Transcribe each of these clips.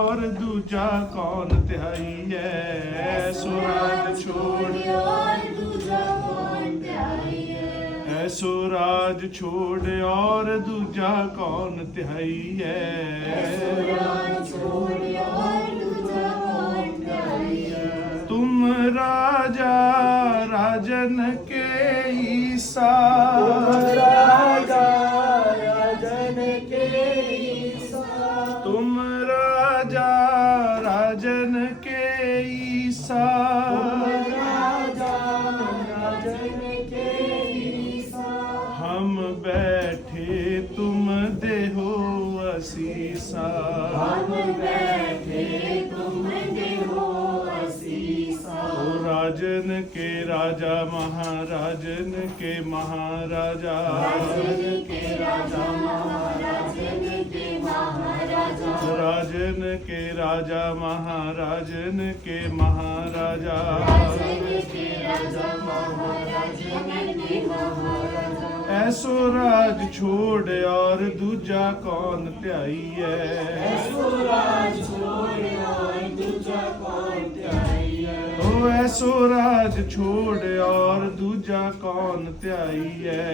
और दूजा कौन तिहाई है। सुराज छोड़ और दूजा कौन तिहाई है। ऐसो राज छोड़ और दूजा कौन तिहाई है। राज छोड़ और दूजा कौन तिहाई है। तुम राजा राजन के ईसा, राजा राजन के ईसा। तुम राजा राजन के ईसा। राजा राजन के ईसा। हम बैठे तुम देहो असीसा। हम बैठे तुम देहो असीसा। ओ राजन के राजा महाराजन के महाराजा। राजन के राजा महाराजन के महाराजा। राजन के राजा महाराजन के महाराजा। राजन के राजा महाराजन के महाराजा। ऐसो राज छोड़ और दूजा कौन त्याई है। ऐसो राज छोड़ और दूजा कौन त्याई है। ओ ऐसो राज छोड़ और दूजा कौन त्याई है।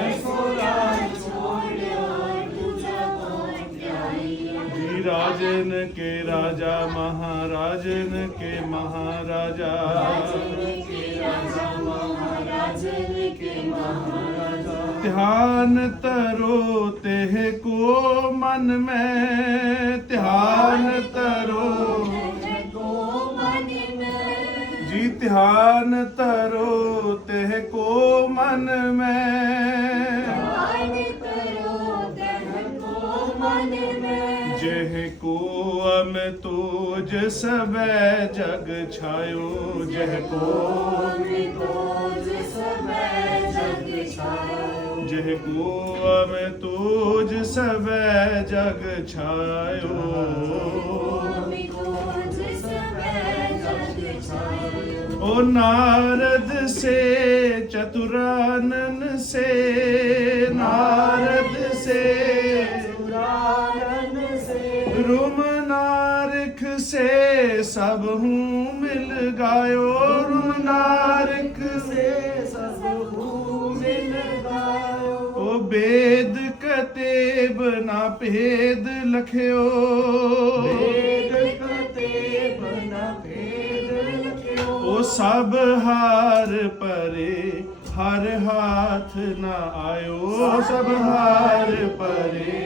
ऐसो राज छोड़ और दूजा कौन त्याई है। जी राजन के राजा महाराजन के महाराजा। राजन के राजा महाराजन के महाराजा। ध्यान तरो तेह को मन में। ध्यान तरो को मन में। जी ध्यान तरो तेह को मन में। ध्यान करो तह को मन में। जेह को अम तोज सबे जग छायो। जेह को जेह को अम तोज सबे जग छायो। ओ नारद से चतुरानन से। नारद से रुम नारिक से सब हूँ मिल गायो। रुम नारिक से सब हूँ मिल गायो। ओ वेद कतेब ना भेद लख्यो। वेद कतेब न भेद लख्यो। ओ सब हार परे हर हाथ न आयो। सब हार परे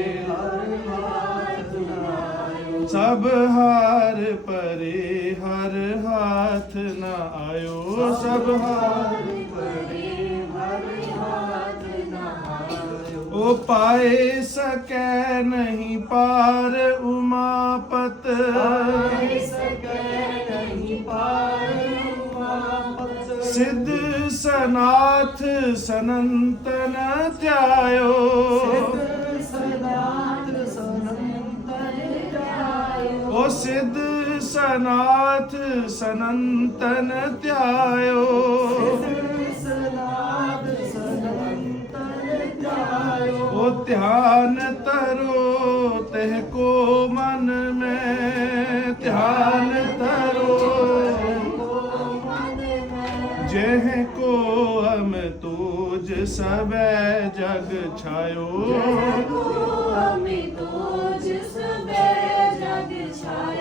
सब हार परे हर हाथ न आयो। सब हार परे हर हाथ न आयो। ओ पाए सकै नहीं पार उमापत। पाए सकै नहीं पार उमापत। सिद्ध सनाथ सनंतन त्यायो। सिद्ध सनाथ सनंतन त्यायो। ओ सिद्ध सनाथ सनंतन त्यायो। सिद्ध सनाथ सनंतन त्यायो। ओ ध्यान तरो तह को मन में। ध्यान तरो जेह को हम तोज सबे जग छायो।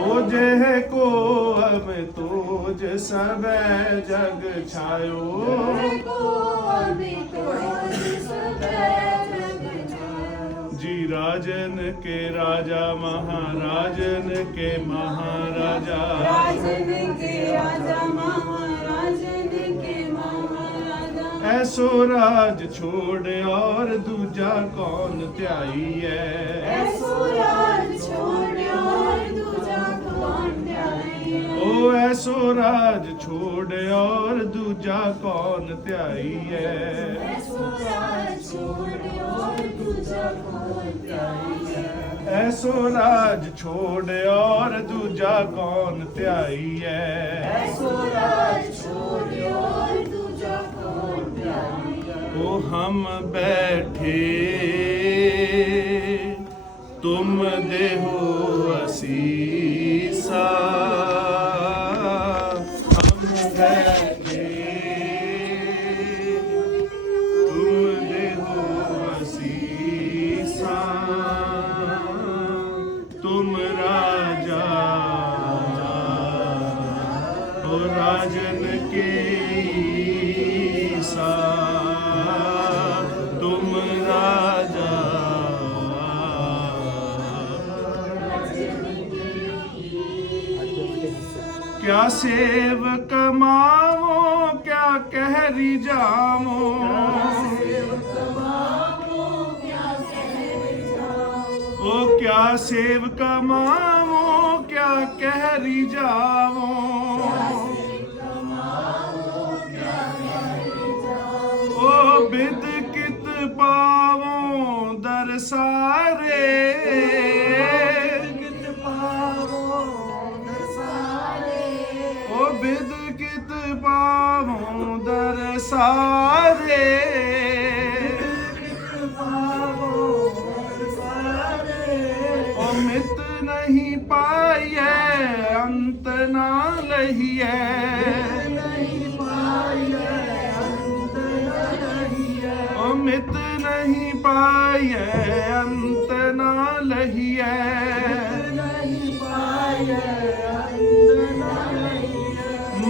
ओ जेह को हम तोज सबे जग छायो। जी राजन के राजा महाराजन के महाराजा। राजन के राजा महाराजन के महाराजा। ऐसो राज छोड़ और दूजा कौन त्याई है। ऐसो राज छोड़ और दूजा कौन त्याई है। ओ ऐसो राज छोड़ और दूजा कौन त्याई है। ऐसो राज छोड़ और दूजा कौन त्याई है। ऐसो राज छोड़ और दूजा कौन त्याई है। ऐसो राज छोड़ और दूजा कौन त्याई है। ओ हम बैठे तुम देहो असी। राजन के ईसा तुम राजा। क्या सेव कमावो क्या कहरी जामो, ओ क्या सेव कमावो क्या कहरी जावो, ओ बिद कित पावो दरसारे, ओ बिद कित पावो दरसारे, ओ मित नहीं पाइए अंत ना लहिए, ओ मित नहीं पाइए अंत ना लहिए,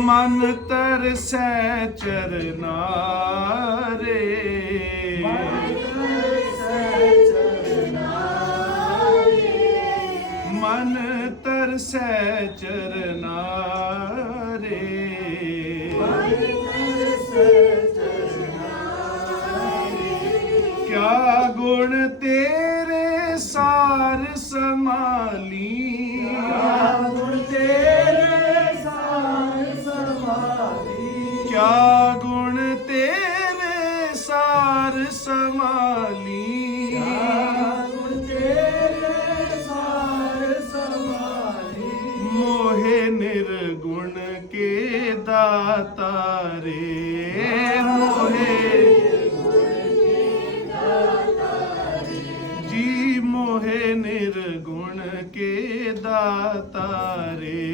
मन तरसै चरना रे, मन तरसै चरना रे, क्या गुण तेरे सार समाली, क्या गुण तेरे सार समाली, मोहे निर्गुण के दाता रे, मोहे जी मोहे निर्गुण के दाता रे,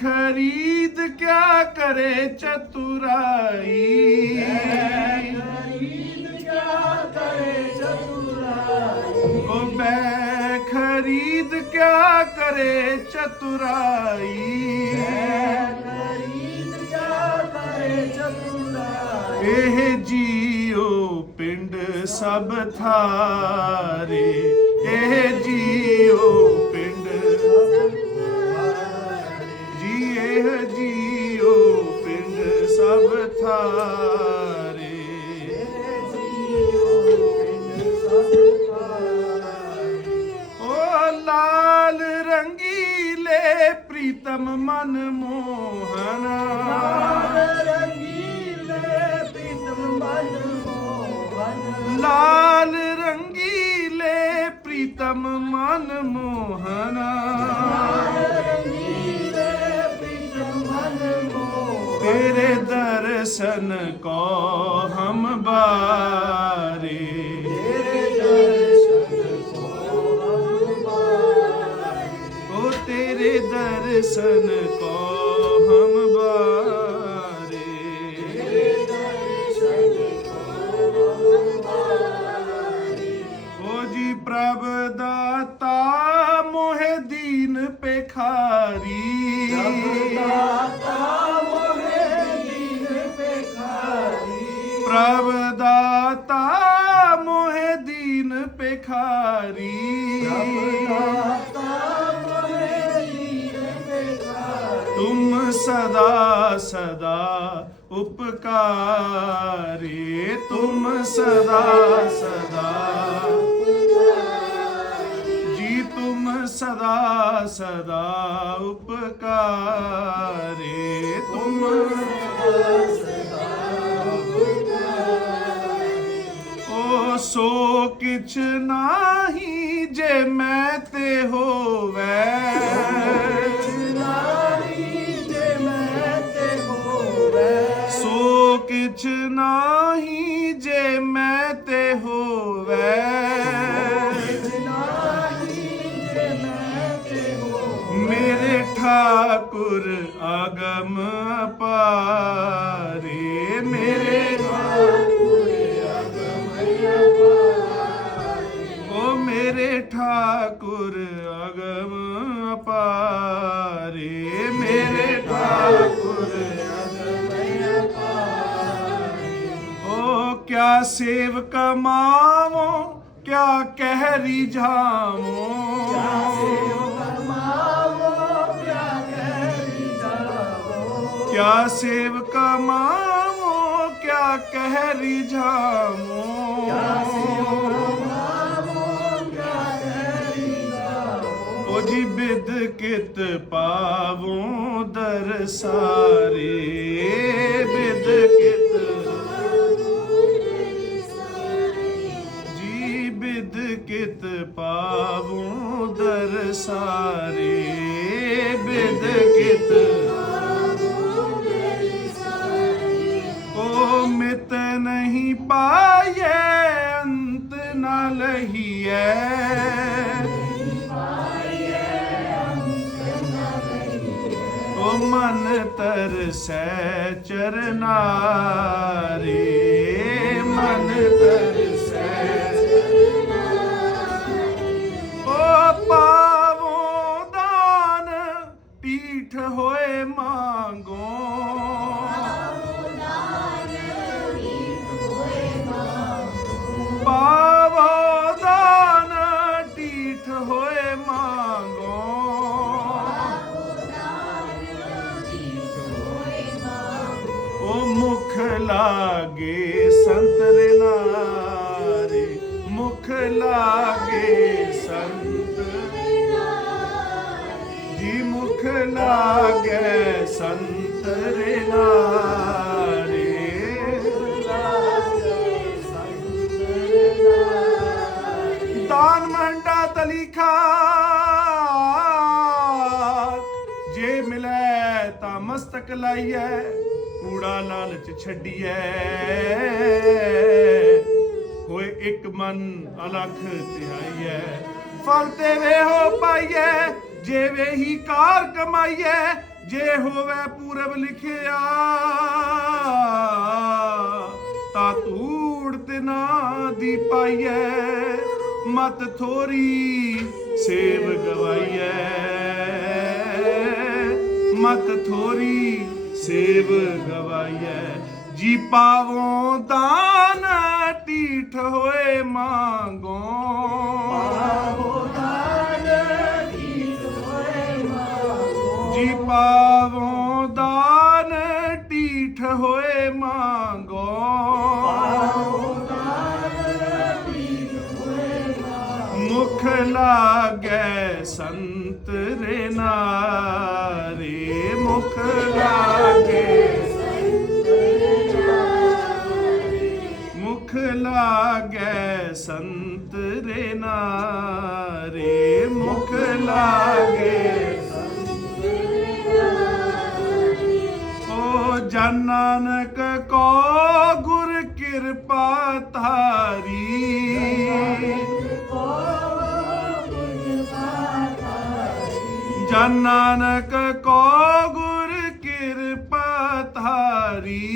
खरीद क्या करे चतुराई, ओ बै खरीद क्या करे चतुराई, एह जियो पिंड सब थारे, एह जियो पिंड जियो पिंड सब थारे, ओ लाल रंगीले प्रीतम मन मोहन, लाल रंगीले प्रीतम मन मोहन, तेरे दर्शन को हम बारे, ओ तेरे दर्शन को हम बारे, ओ जी प्रभ दाता मोहे दीन पेखारी, प्रभ दाता मोहे दीन पेखारी, तुम सदा सदा उपकारी, तुम सदा सदा जी तुम सदा सदा उपकारी, तुम ओ सो किछ नाही जे मैं ते होवे, सो किछ नाही जे मैं ते होवे, मेरे ठाकुर आगम अपारे, मेरे ठाकुर कमावो क्या कह रिझावो, क्या सेव कमावो क्या कह रिझावो, ओ जी बिद कित पावो दरसारे, बिद कित जी बिद कित पावो दरसारे, बिद कित ओ मित नहीं पाए अंत न लहिए, ओ मन तरसै चरनारे, मन तरसै ओ पावो दान पीठ होए मांगो, पावो दान पीठ होए मांगो, ओ मुख लागे संत नारे, मुख लागे संत जी, मुख लागे संत नारे, दान मंडा तलीखा जे मिले ता मस्तक लाइए, कूड़ा लालच छड़िए, होए एक मन अलख तिहाइए, फल ते वे हो पाइए जे वे ही कार कमाइए, जे होवे पूरब लिखिया ता तूड़ तिना दी पाइए, मत थोरी सेव गवाइए, मत थोरी सेव गवाइए, जी पावो दान टीठ होए मांगो, जी पावो दान टीठ होए मांगो, मुख लागे संत रे नारे, मुख लागे मुख लागे संत रे नारे, मुख लागे ओ जन नानक को गुर कृपा तारी, जन नानक को गुर कृपा तारी,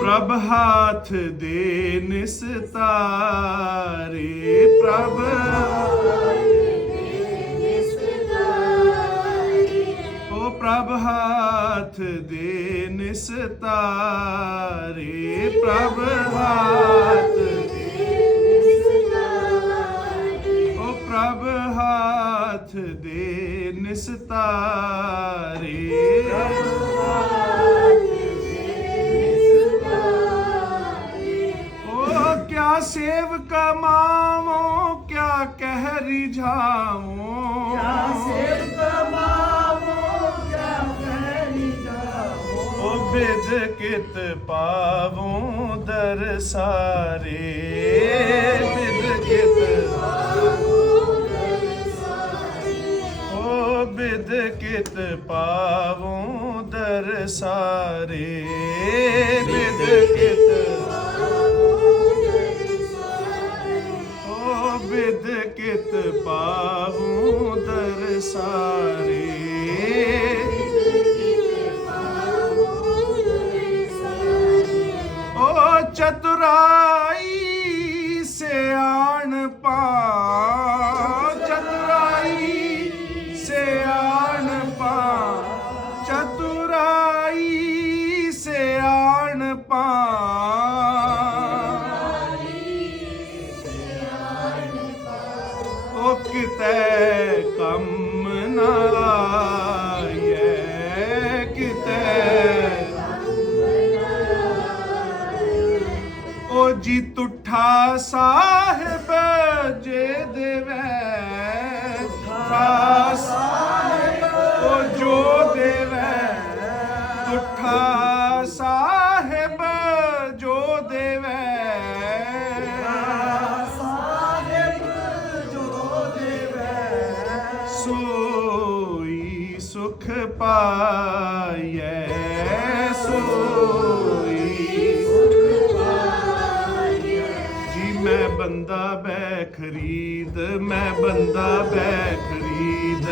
प्रभ हाथ दे निस्तारे, प्रभ ओ प्रभ हाथ दे निस्तारे, प्रभ हाथ प्रभ हाथ दे निस्तारे, ओ क्या सेव कमावो क्या कह रिझावो, ओ बिद कित पावो दरसारे, बिद कित बिद कित पावो दरसारे, बिद कित ओ बिद कित पावो दरसारे, ओ चतुराई से आन पा, चतुराई से आन पा, चतुराई ਤੁਠਾ ਸਾਹਿਬ ਜੇ ਦੇਵੈ ਤੁਠਾ ਸਾਹਿਬ ਉਹ ਜੋ ਦੇਵੈ ਤੁਠਾ ਸਾਹਿਬ ਜੋ ਦੇਵੈ ਸੋਈ ਸੁਖ ਪਾਈਐ ਸੋਈ ਜੀ ਮੈਂ ਬੰਦਾ ਬੈ ਖਰੀਦ ਮੈਂ ਬੰਦਾ ਬੈ ਖਰੀਦ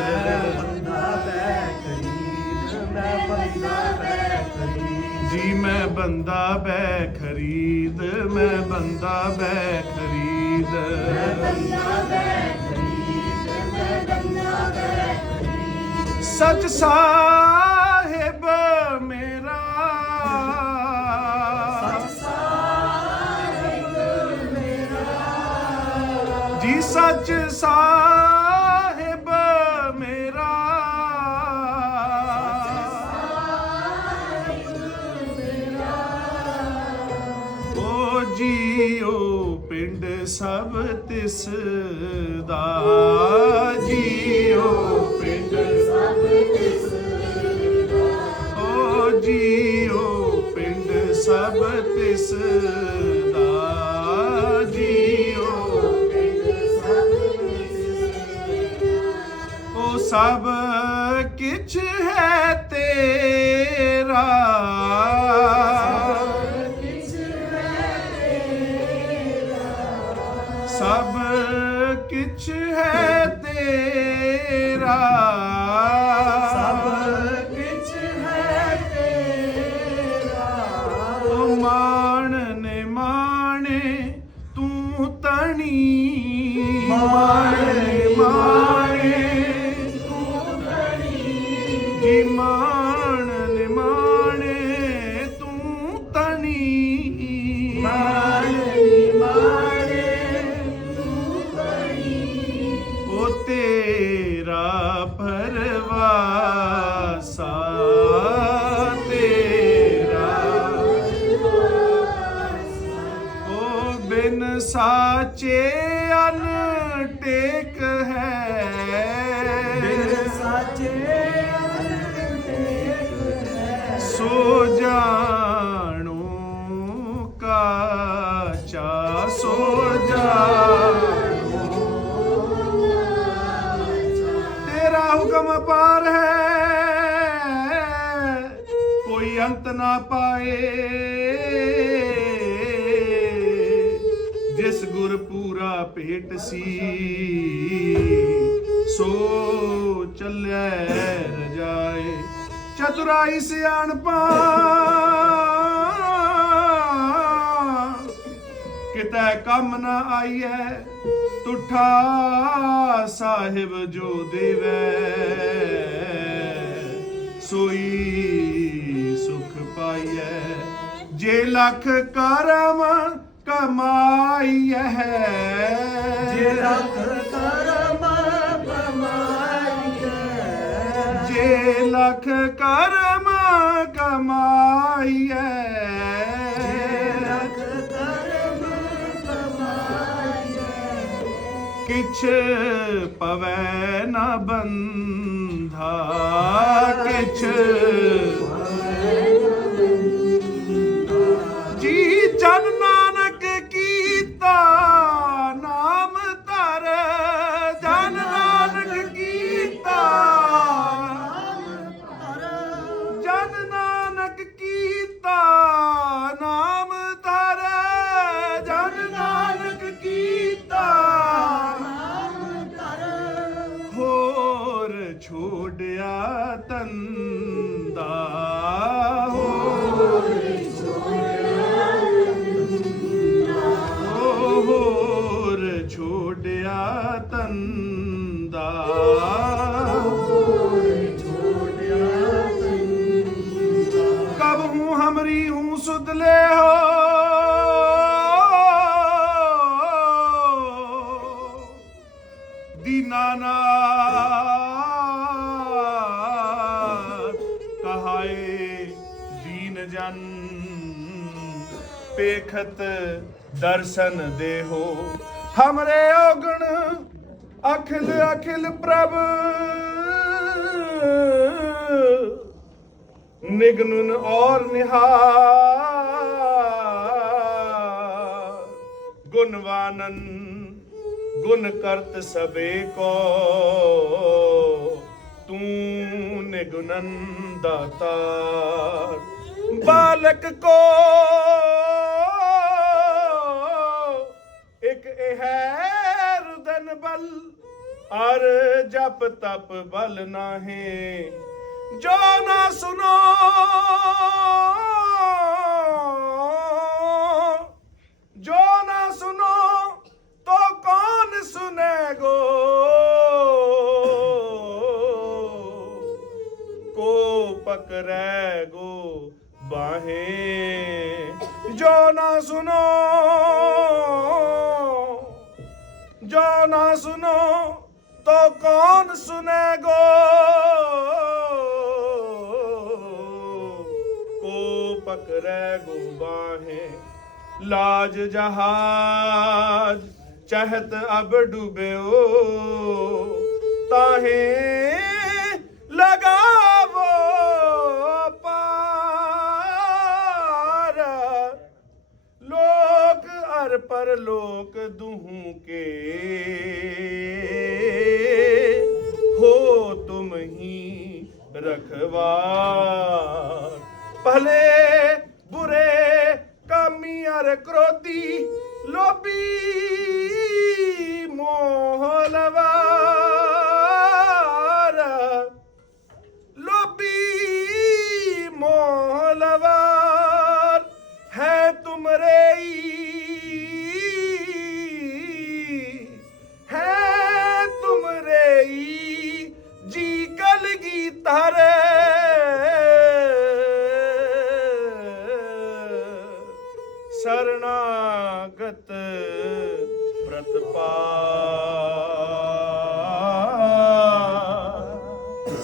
ਜੀ ਮੈਂ ਬੰਦਾ ਬੈ ਖਰੀਦ ਮੈਂ ਬੰਦਾ ਬੈ ਖਰੀਦ ਸਚ ਸਾਹਿਬ ਮੇਰਾ ਜੀ ਸਚ ਸਾਹਿਬ ਮੇਰਾ ਓ ਜੀਓ ਪਿੰਡ ਸਭ ਤਿਸ ਦਾ ਜੀਓ ਪਿੰਡ ਓ ਜੀਓ ਪਿੰਡ ਸਭ ਤਿਸ ਦਾ ਜੀਓ ਓ ਸਭ ਕਿਛ ਹੈ ਤੇਰਾ ਸਭ ਕਿਛ ਹੈ ਤੇਰਾ ਓ ਮਾਣ ਨੇ ਮਾਣੇ ਤੂੰ ਤਣੀ ਮਾਣ ਨੇ ਮਾਣੇ ਤੂੰ ਤਣੀ ਜੀ ਮਾਣ ਨੇ ਮਾਣੇ ਤੂੰ ਤਣੀ ਮਾਣ ਨੇ ਮਾਣੇ ਤੂੰ ਤਣੀ ਓ ਤੇਰਾ ਪਰਵਾਸਾ ਬਿਨ ਸਾਚੇ ਅਨਟੇਕ ਹੈ ਬਿਨ ਸਾਚੇ ਅਨਟੇਕ ਹੈ ਸੋ ਜਾਣੋ ਕਾਚਾ ਸੋ ਜਾਣੋ ਤੇਰਾ ਹੁਕਮ ਪਾਰ ਹੈ ਕੋਈ ਅੰਤ ਨਾ ਪਾਏ ਜਿਸ ਗੁਰ ਪੂਰਾ ਭੇਟ ਸੀ ਸੋ ਚੱਲੇ ਰਜਾਏ ਚਤੁਰਾਈ ਸਿਆਣਪਾ ਕਿਤੇ ਕੰਮ ਨਾ ਆਈਐ ਤੁਠਾ ਸਾਹਿਬ ਜੋ ਦੇਵੈ ਸੋਈ ਸੁਖ ਪਾਈਐ ਜੇ ਲੱਖ ਕਰਮ ਕਮਾਈ ਹੈ ਜੇ ਲੱਖ ਕਰਮ ਕਮਾਈ ਹੈ ਜੇ ਲੱਖ ਕਰਮ ਕਮਾਈ ਹੈ ਜੇ ਲੱਖ ਕਰਮ ਕਮਾਈ ਹੈ ਕਿਛ ਪਵੈ ਨਾ ਬੰਧਾ ਕਿਛ ਜੀ ਜਨ ਨਾਨਕ ਕੀਤਾ ਨਾਮ ਧਰ ਜਨ ਨਾਨਕ ਕੀਤਾ ਜਨ ਨਾਨਕ ਕੀਤਾ ਨਾਮ ਧਰ ਜਨ ਨਾਨਕ ਕੀਤਾ ਨਾਮ ਧਰ ਹੋਰ ਛੋੜਿਆ ਤੰਦਾ ਹੋਰ ਹੋਰ ਛੋੜਿਆ ਤੰਦਾ ਕਬ ਹੂੰ ਹਮਰੀ ਹੂੰ ਸੁਧ ਲੈ ਹੋ दीनानाथ कहाए दीन जन पेखत दर्शन देहो। हमरे औगण अखिल अखिल प्रभ निगनुन और निहार। गुणवानन गुण करत सबे को तू निगुणन दातार। बालक को एक है रुदन बल और जप तप बल नाहे। जो ना सुनो जो ना सुनो तो कौन सुनेगो। को पकड़ेगो बाहें। जो ना सुनो जो ना सुनो तो कौन सुनेगो। को पकड़ेगो बाहें। लाज जहाज चहत अब डूबेओ ताहे लगावो पार। लोक अर परलोक दुहू के हो तुम ही रखवार। भले बुरे कामी अर क्रोधी लोभी मोहलवार। लोभी मोहलवार है तुमरे जी कलगी तारे। शरणागत प्रतपार।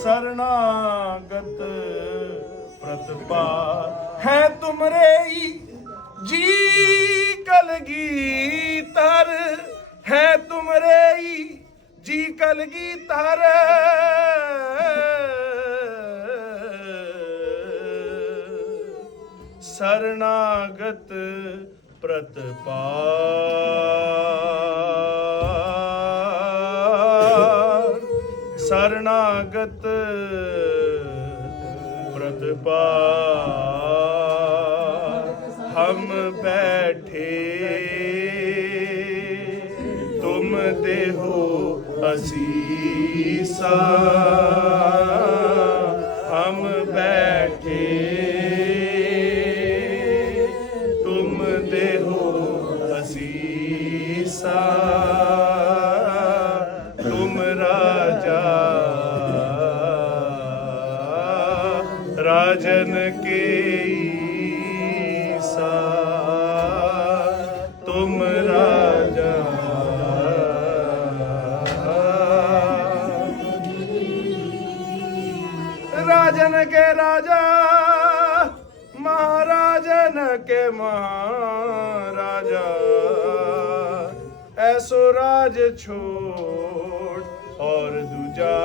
शरणागत प्रतपार है तुमरे जी कलगी तर। है तुमरे जी कलगी तर। शरणागत प्रतपार। शरणागत प्रतपार। हम बैठे तुम देहो असीसा। हम बैठे तुम देहो असीसा। तुम राजा राजन के ईसा। तुम राजा राजन के राजा महाराजन के महाराजा। ऐसो राज छोड़ और दूजा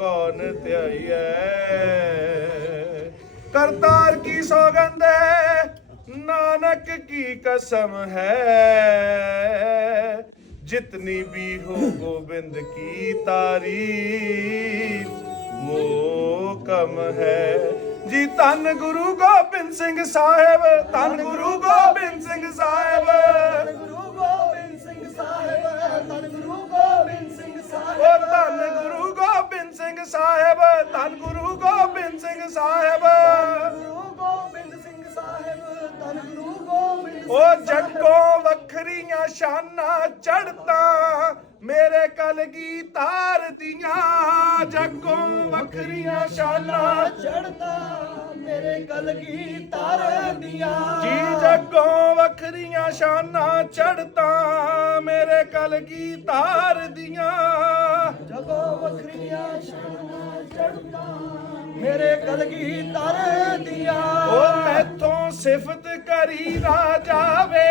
कौन त्याइए। करतार की सौगंध है नानक की कसम है। जितनी भी हो गोविंद की तारीफ वो कम है जी। धन गुरु गोबिंद सिंह साहेब। धन गुरु गोबिंद सिंह साहेब। गुरु गोबिंद सिंह साहेब। धन गुरु गोबिंद सिंह साहेब। ओ धन गुरु गोबिंद सिंह साहेब। धन गुरु गोबिंद सिंह साहेब। गुरु गोबिंद सिंह साहेब। धन गुरु गोबिंद ओ जगो वखरियां शाना चढ़ता मेरे कलगी तार दियां। जगो वखरियां शाना चढ़ता मेरे कलगी तार दियां। जी जगो वखरियां शाना चढ़ता मेरे कलगी तार दियां। जगो वखरियां शाना चढ़ता मेरे कलगी तार दियां। ओ मैथों ਸਿਫਤ ਕਰੀ ਨਾ ਜਾਵੇ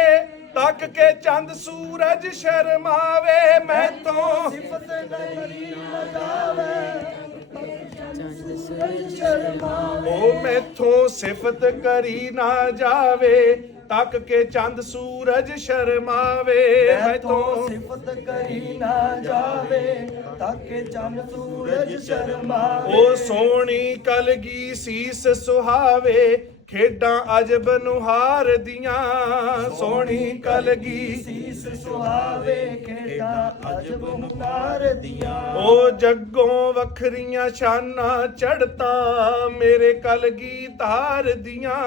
ਤੱਕ ਕੇ ਚੰਦ ਸੂਰਜ ਸ਼ਰਮਾਵੇ ਮੈਥੋਂ ਸਿਫਤ ਕਰੀ ਨਾ ਜਾਵੇ ਸੂਰਜ ਸ਼ਰਮਾਵੇ ਉਹ ਮੈਥੋਂ ਸਿਫਤ ਕਰੀ ਨਾ ਜਾਵੇ ਤੱਕ ਕੇ ਚੰਦ ਸੂਰਜ ਸ਼ਰਮਾਵੇ ਮੈਥੋਂ ਸਿਫਤ ਕਰੀ ਨਾ ਜਾਵੇ ਤਾਕੇ ਚੰਨ ਸੂਰਜ ਸ਼ਰਮਾਵੇ ਉਹ ਸੋਹਣੀ ਕਲਗੀ ਸੀਸ ਸੁਹਾਵੇ ਖੇਡਾਂ ਅਜਬ ਨੁਹਾਰ ਦੀਆਂ ਸੋਹਣੀ ਕਲਗੀ ਸੀਸ ਸੁਹਾਵੇ ਖੇਡਾਂ ਅਜਬ ਮੁਨਾਰ ਦੀਆਂ ਉਹ ਜੱਗੋਂ ਵੱਖਰੀਆਂ ਸ਼ਾਨਾਂ ਚੜ੍ਹਤਾਂ ਮੇਰੇ ਕਲਗੀ ਧਾਰ ਦੀਆਂ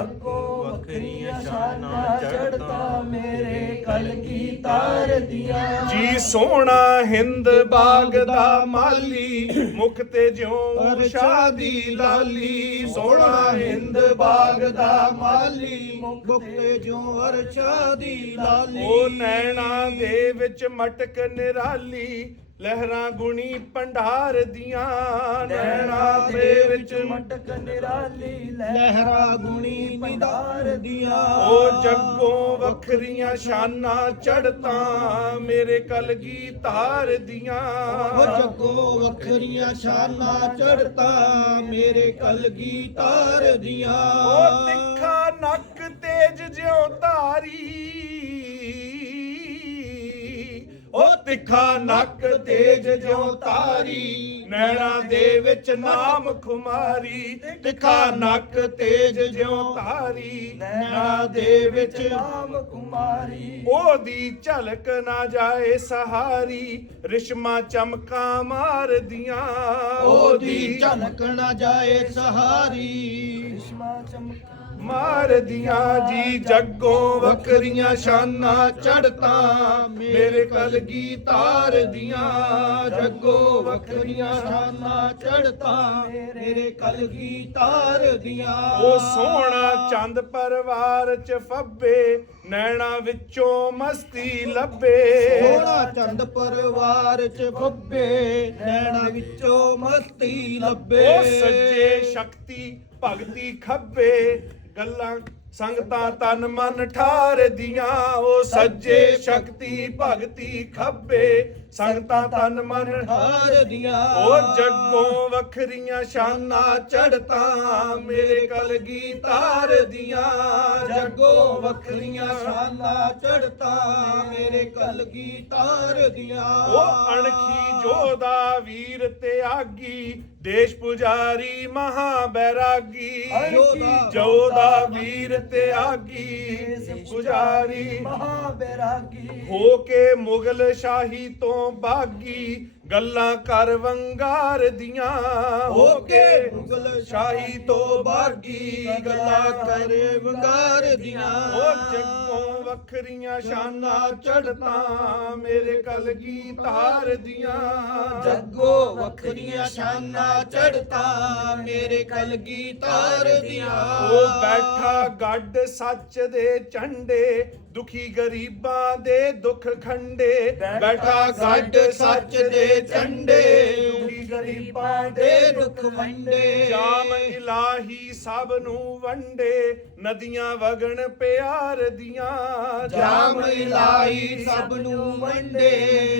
ਜੱਗੋਂ ਵੱਖਰੀਆਂ ਸ਼ਾਨਾਂ ਚੜ੍ਹਤਾ ਮੇਰੇ ਕਲਗੀ ਤਾਰ ਦੀਆਂ ਜੀ ਸੋਹਣਾ ਹਿੰਦ ਬਾਗ ਦਾ ਮਾਲੀ ਮੁਖ ਤੇ ਜਿਉਂ ਉਸ਼ਾ ਦੀ ਲਾਲੀ ਸੋਹਣਾ ਹਿੰਦ ਬਾਗ ਦਾ ਮਾਲੀ ਮੁਖ ਤੇ ਜਿਉਂ ਅਰਸ਼ਾ ਦੀ ਲਾਲੀ ਉਹ ਨੈਣਾ ਦੇ ਵਿੱਚ ਮਟਕ ਨਿਰਾਲੀ ਲਹਿਰਾਂ ਗੁਣੀ ਭੰਡਾਰ ਦੀਆਂ ਨੈਣਾ ਦੇ ਵਿੱਚ ਮਟਕ ਨਿਰਾਲੀ ਲਹਿਰਾ ਗੁਣੀ ਭੰਡਾਰ ਦੀਆਂ ਉਹ ਜੱਗੋਂ ਵੱਖਰੀਆਂ ਸ਼ਾਨਾਂ ਚੜ੍ਹਤਾਂ ਮੇਰੇ ਕਲਗੀ ਧਾਰ ਦੀਆਂ ਉਹ ਜੱਗੋਂ ਵੱਖਰੀਆਂ ਸ਼ਾਨਾਂ ਚੜ੍ਹਤਾ ਮੇਰੇ ਕਲਗੀ ਤਾਰ ਦੀਆਂ ਉਹ ਤਿੱਖਾ ਨੱਕ ਤੇਜ ਜਿਉਂ ਧਾਰੀ ਉਹ ਤਿੱਖਾ ਨੱਕ ਤੇਜ ਜਿਉਂ ਧਾਰੀ ਨੈਣਾ ਦੇ ਵਿੱਚ ਨਾਮ ਖੁਮਾਰੀ ਤਿੱਖਾ ਨੱਕ ਤੇਜ ਜਿਉਂ ਧਾਰੀ ਨੈਣਾ ਦੇ ਵਿੱਚ ਨਾਮ ਕੁਮਾਰੀ ਉਹਦੀ ਝਲਕ ਨਾ ਜਾਏ ਸਹਾਰੀ ਰਿਸ਼ਮਾ ਚਮਕਾਂ ਮਾਰਦੀਆਂ ਉਹਦੀ ਝਲਕ ਨਾ ਜਾਏ ਸਹਾਰੀ ਰਿਸ਼ਮਾ ਚਮਕ ਮਾਰਦੀਆਂ ਜੀ ਜੱਗੋਂ ਵੱਖਰੀਆਂ ਸ਼ਾਨਾਂ ਚੜ੍ਹਤਾਂ ਮੇਰੇ ਕਲਗੀ ਧਾਰ ਦੀਆਂ ਜੱਗੋਂ ਵੱਖਰੀਆਂ ਸ਼ਾਨਾਂ ਚੜ੍ਹਤਾ ਮੇਰੇ ਕਲਗੀ ਤਾਰ ਦੀਆਂ ਉਹ ਸੋਹਣਾ ਚੰਦ ਪਰਵਾਰ ਚ ਫੱਬੇ ਨੈਣਾ ਵਿੱਚੋਂ ਮਸਤੀ ਲੱਭੇ ਸੋਹਣਾ ਚੰਦ ਪਰਿਵਾਰ ਚ ਫੱਬੇ ਨੈਣਾ ਵਿੱਚੋਂ ਮਸਤੀ ਲੱਭੇ ਉਹ ਸੱਜੇ ਸ਼ਕਤੀ ਭਗਤੀ ਖੱਬੇ ਗੱਲਾਂ ਸੰਗਤਾਂ ਤਨ ਮਨ ਠਾਰ ਦੀਆਂ ਉਹ ਸੱਜੇ ਸ਼ਕਤੀ ਭਗਤੀ ਖੱਬੇ ਸੰਗਤਾਂ ਤਨ ਮਨ ਹਾਰ ਦੀਆਂ ਉਹ ਜੱਗੋਂ ਵੱਖਰੀਆਂ ਸ਼ਾਨਾਂ ਚੜ੍ਹਤਾਂ ਮੇਰੇ ਕਲਗੀ ਧਾਰ ਦੀਆਂ ਜੱਗੋਂ ਵੱਖਰੀਆਂ ਸ਼ਾਨਾਂ ਚੜ੍ਹਤਾ ਮੇਰੇ ਕਲਗੀ ਤਾਰ ਦੀਆਂ ਉਹ ਅਣਖੀ ਜੋਧਾ ਵੀਰ ਤਿਆਗੀ ਦੇਸ਼ ਪੁਜਾਰੀ ਮਹਾ ਬੈਰਾਗੀ ਜੋਧਾ ਵੀਰ ਤਿਆਗੀ ਪੁਜਾਰੀ ਮਹਾ ਬੈਰਾਗੀ ਹੋ ਕੇ ਮੁਗਲ ਸ਼ਾਹੀ ਤੋਂ ਬਾਗੀ ਗੱਲਾਂ ਕਰ ਵੰਗਾਰ ਦੀਆਂ ਹੋ ਕੇ ਮੁਗਲ ਸ਼ਾਹੀ ਤੋਂ ਬਾਗੀ ਗੱਲਾਂ ਕਰ ਵੰਗਾਰ ਦੀਆਂ ਉਹ ਜੱਗੋਂ ਵੱਖਰੀਆਂ ਸ਼ਾਨਾਂ ਚੜ੍ਹਤਾਂ ਮੇਰੇ ਕਲਗੀ ਧਾਰ ਦੀਆਂ ਜੱਗੋਂ ਵੱਖਰੀਆਂ ਸ਼ਾਨਾਂ ਚੜ੍ਹਤਾ ਮੇਰੇ ਕਲਗੀ ਤਾਰ ਦੀਆਂ ਉਹ ਬੈਠਾ ਗੱਡ ਸੱਚ ਦੇ ਝੰਡੇ ਦੁਖੀ ਗਰੀਬਾਂ ਦੇ ਦੁੱਖ ਖੰਡੇ ਬੈਠਾ ਗੱਡ ਸੱਚ ਦੇ ਝੰਡੇ ਦੁਖੀ ਗਰੀਬਾਂ ਦੇ ਦੁੱਖ ਵੰਡੇ ਜਾਮ ਇਲਾਹੀ ਸਭ ਨੂੰ ਵੰਡੇ ਨਦੀਆਂ ਵਗਣ ਪਿਆਰ ਦੀਆਂ ਜਾਮ ਇਲਾਹੀ ਸਭ ਨੂੰ ਵੰਡੇ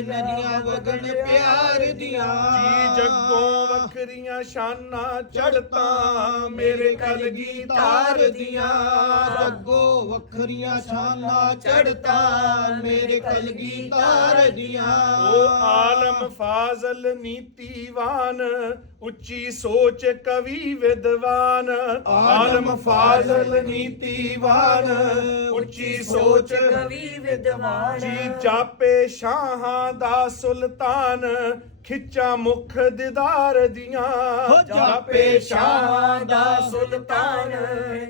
ਨਦੀਆਂ ਵਗਣ ਪਿਆਰ ਦੀਆਂ ਜੀ ਜੱਗੋਂ ਵੱਖਰੀਆਂ ਸ਼ਾਨਾਂ ਚੜ੍ਹਤਾਂ ਮੇਰੇ ਕਲਗੀ ਧਾਰ ਦੀਆਂ ਜੱਗੋਂ ਵੱਖਰੀਆਂ ਸ਼ਾਨਾਂ ਚੜ੍ਹਤਾ ਮੇਰੇ ਕਲਗੀ ਤਾਰ ਦੀਆਂ ਉਹ ਆਲਮ ਫਾਜ਼ਲ ਨੀਤੀਵਾਨ ਉੱਚੀ ਸੋਚ ਕਵੀ ਵਿਦਵਾਨ ਆਲਮ ਫਾਜ਼ਲ ਨੀਤੀਵਾਨ ਉੱਚੀ ਸੋਚ ਕਵੀ ਵਿਦਵਾਨ ਜੀ ਜਾਪੇ ਸ਼ਾਹਾਂ ਦਾ ਸੁਲਤਾਨ ਖਿੱਚਾਂ ਮੁਖ ਦਿਦਾਰ ਦੀਆਂ ਜਾਪੇ ਸ਼ਾਹਾਂ ਦਾ ਸੁਲਤਾਨ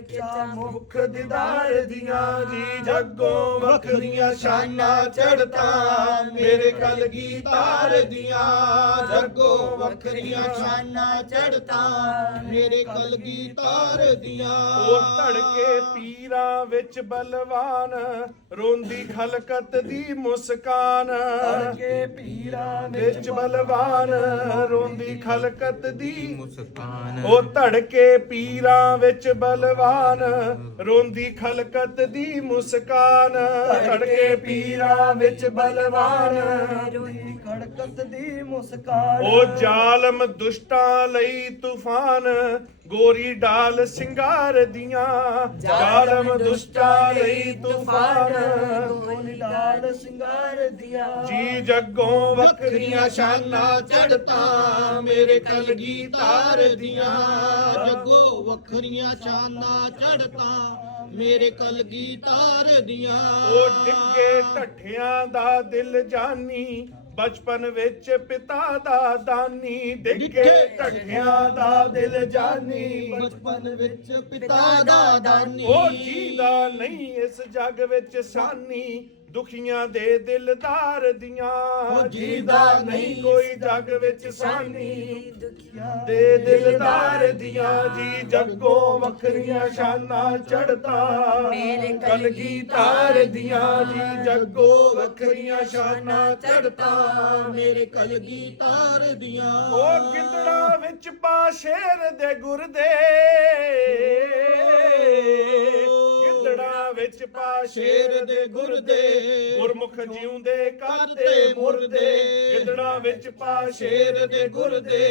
ਖਿੱਚਾਂ ਮੁਖ ਦਿਦਾਰ ਦੀਆਂ ਜੀ ਜੱਗੋਂ ਵੱਖਰੀਆਂ ਸ਼ਾਨਾਂ ਚੜ੍ਹਤਾਂ ਮੇਰੇ ਕਲਗੀ ਧਾਰ ਦੀਆਂ ਜੱਗੋਂ ਵੱਖਰੀਆਂ ਸ਼ਾਨਾਂ ਚੜ੍ਹਤਾ ਮੇਰੇ ਕਲਗੀ ਤਾਰ ਦੀਆਂ ਉਹ ਧੜਕੇ ਪੀਰਾਂ ਵਿੱਚ ਬਲਵਾਨ ਰੋਂਦੀ ਖਲਕਤ ਦੀ ਮੁਸਕਾਨ ਕੇ ਪੀਰਾਂ ਵਿੱਚ ਬਲਵਾਨ ਬਲਵਾਨ ਰੋਂਦੀ ਖਲਕਤ ਦੀ ਮੁਸਕਾਨ ਉਹ ਧੜਕੇ ਪੀਰਾਂ ਵਿੱਚ ਬਲਵਾਨ ਰੋਂਦੀ ਖਲਕਤ ਦੀ ਮੁਸਕਾਨ ਧੜਕੇ ਪੀਰਾਂ ਵਿੱਚ ਬਲਵਾਨ ਰੋਂਦੀ ਖੜਕਤ ਦੀ ਮੁਸਕਾਨ ਉਹ ਜ਼ਾਲਮ ਦੁਸ਼ਟਾਂ ਲਈ ਤੂਫਾਨ ਗੋਰੀ ਡਾਲ ਸਿੰਗਾਰ ਦੀਆਂ ਜ਼ਾਲਮ ਦੁਸ਼ਟਾਂ ਲਈ ਤੂਫਾਨ ਗੋਰੀ ਡਾਲ ਸਿੰਗਾਰ ਦੀਆਂ ਜੀ ਜੱਗੋਂ ਵੱਖਰੀਆਂ ਸ਼ਾਨਾਂ ਚੜ੍ਹਤਾਂ ਮੇਰੇ ਕਲਗੀਧਰ ਦੀਆਂ ਜੱਗੋ ਵੱਖਰੀਆਂ ਸ਼ਾਨਾਂ ਚੜ੍ਹਤਾਂ ਮੇਰੇ ਕਲਗੀਧਰ ਦੀਆਂ ਉਹ ਡਿੱਗੇ ਢੱਠਿਆਂ ਦਾ ਦਿਲ ਜਾਨੀ ਬਚਪਨ ਵਿੱਚ ਪਿਤਾ ਦਾ ਦਾਨੀ ਡਿੱਗੇ ਢੱਠਿਆਂ ਦਾ ਦਿਲ ਜਾਨੀ ਬਚਪਨ ਵਿੱਚ ਪਿਤਾ ਦਾ ਦਾਨੀ ਉਹ ਜੀਦਾ ਨਹੀਂ ਇਸ ਜੱਗ ਵਿੱਚ ਸਾਨੀ ਦੁਖੀਆਂ ਦੇ ਦਿਲਦਾਰ ਦੀਆਂ ਜੀਦਾ ਨਹੀਂ ਕੋਈ ਜੱਗ ਵਿੱਚ ਸਾਨੀ ਦੇ ਦਿਲਦਾਰ ਦੀਆਂ ਜੀ ਜੱਗੋਂ ਵੱਖਰੀਆਂ ਸ਼ਾਨਾਂ ਚੜ੍ਹਤਾਂ ਮੇਰੇ ਕਲਗੀਧਰ ਦੀਆਂ ਜੀ ਜੱਗੋਂ ਵੱਖਰੀਆਂ ਸ਼ਾਨਾਂ ਚੜ੍ਹਤਾਂ ਮੇਰੇ ਕਲਗੀਧਰ ਦੀਆਂ ਉਹ ਗਿੱਦੜਾ ਵਿੱਚ ਪਾ ਸ਼ੇਰ ਦੇ ਗੁਰਦੇ ਗਿੱਦੜਾ ਵਿੱਚ ਪਾ ਸ਼ੇਰ ਦੇ ਗੁਰਦੇ ਗੁਰਮੁਖ ਜਿਉਂਦੇ ਕਾਤੇ ਮੁਰਦੇ ਗਿੱਦੜਾ ਵਿੱਚ ਪਾ ਸ਼ੇਰ ਦੇ ਗੁਰਦੇ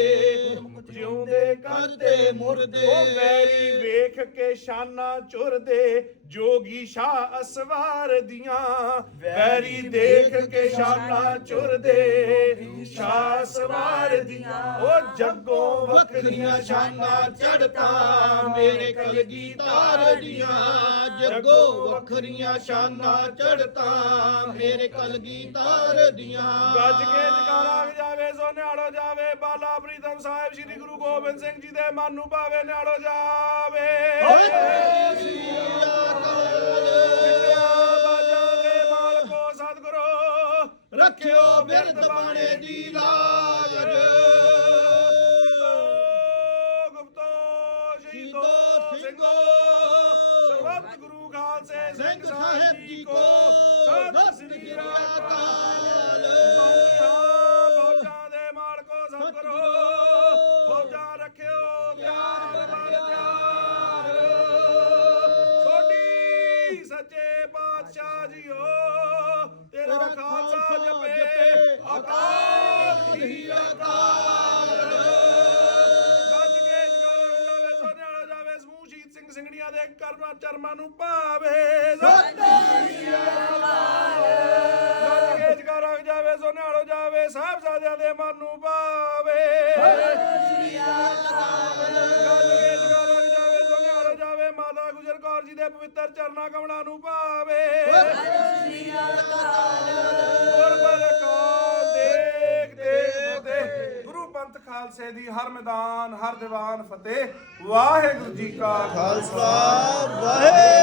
ਜਿਉਂਦੇ ਕਾਤੇ ਮੁਰਦੇ ਉਹ ਵੈਰੀ ਵੇਖ ਕੇ ਸ਼ਾਨਾਂ ਚੁਰਦੇ ਜੋਗੀ ਸ਼ਾਹ ਅਸਵਾਰ ਦੀਆਂ ਵੈਰੀ ਦੇਖ ਕੇ ਸ਼ਾਨਾਂ ਚੁਰਦੇ ਸ਼ਾਹ ਅਸਵਾਰ ਦੀਆਂ ਉਹ ਜੱਗੋਂ ਵੱਖਰੀਆਂ ਸ਼ਾਨਾਂ ਚੜ੍ਹਤਾਂ ਮੇਰੇ ਕਲਗੀਧਰ ਦੀਆਂ ਜੱਗੋ ਵੱਖਰੀਆਂ ਸ਼ਾਨਾਂ ਚੜ੍ਹਤਾਂ ਮੇਰੇ ਕਲਗੀਧਰ ਦੀਆਂ ਗੱਜ ਕੇ ਜਕਾਰਾ ਜਾਵੇ ਸੋ ਨਿਆਲੋ ਜਾਵੇ ਬਾਲਾ ਪ੍ਰੀਤਮ ਸਾਹਿਬ ਸ੍ਰੀ ਗੁਰੂ ਗੋਬਿੰਦ ਸਿੰਘ ਜੀ ਦੇ ਮਨ ਨੂੰ ਭਾਵੇ ਨਿਆਲੋ ਜਾਵੇ ਰੱਖਿਓ ਬਿਰਦ ਬਾਣੇ ਦੀ ਲਾਜ ਗੁਪਤੋ ਸ਼ਹੀਦੋ ਸਿੰਘੋ ਸਰਬੱਤ ਗੁਰੂ ਖਾਲਸੇ ਸਿੰਘ ਸਾਹਿਬ ਜੀ ਕੋ ਸਤਿ ਸ੍ਰੀ ਅਕਾਲ ਫੌਜਾਂ ਦੇ ਮਾਲਕੋ ਸਤਿਗੁਰੂ ਫੌਜਾਂ ਰੱਖਿਓ ਤਿਆਰ ਬਲ ਤਿਆਰ ਸੋਢੀ ਸੱਚੇ ਪਾਤਸ਼ਾਹ ਜੀਓ ਤੇਰਾ ਖਾਲਸਾ ਜਪੇ ਅਕਾਲ ਹੀ ਅਕਾਲ ਗੱਜ ਕੇ ਜਕਾਰਾ ਜਾਵੇ ਸੋਨਿਆਲਾ ਜਾਵੇ ਸਮੂਹ ਸ਼ਹੀਦ ਸਿੰਘ ਸਿੰਘਣੀਆਂ ਦੇ ਕਰਮਾਂ ਚਰਮਾਂ ਨੂੰ ਭਾਵੇ ਸਤਿ ਸ੍ਰੀ ਅਕਾਲ ਗੱਜ ਕੇ ਜਕਾਰਾ ਜਾਵੇ ਸੋਨਿਆਲਾ ਜਾਵੇ ਸਾਹਿਬਜ਼ਾਦਿਆਂ ਦੇ ਮਨ ਨੂੰ ਭਾਵੇ ਸਤਿ ਸ੍ਰੀ ਅਕਾਲ ਗੱਜ ਕੇ ਜਕਾਰਾ ਜਾਵੇ ਸੋਨਿਆਲਾ ਜਾਵੇ ਮਾਤਾ ਗੁਜਰ ਕੌਰ ਜੀ ਦੇ ਪਵਿੱਤਰ ਚਰਨਾਂ ਕਮਲਾਂ ਨੂੰ ਭਾਵੇ ਗੁਰੂ ਪੰਥ ਖਾਲਸੇ ਦੀ ਹਰ ਮੈਦਾਨ ਹਰ ਦੀਵਾਨ ਫਤਿਹ ਵਾਹਿਗੁਰੂ ਜੀ ਕਾ ਖਾਲਸਾ ਵਾਹਿਗੁਰੂ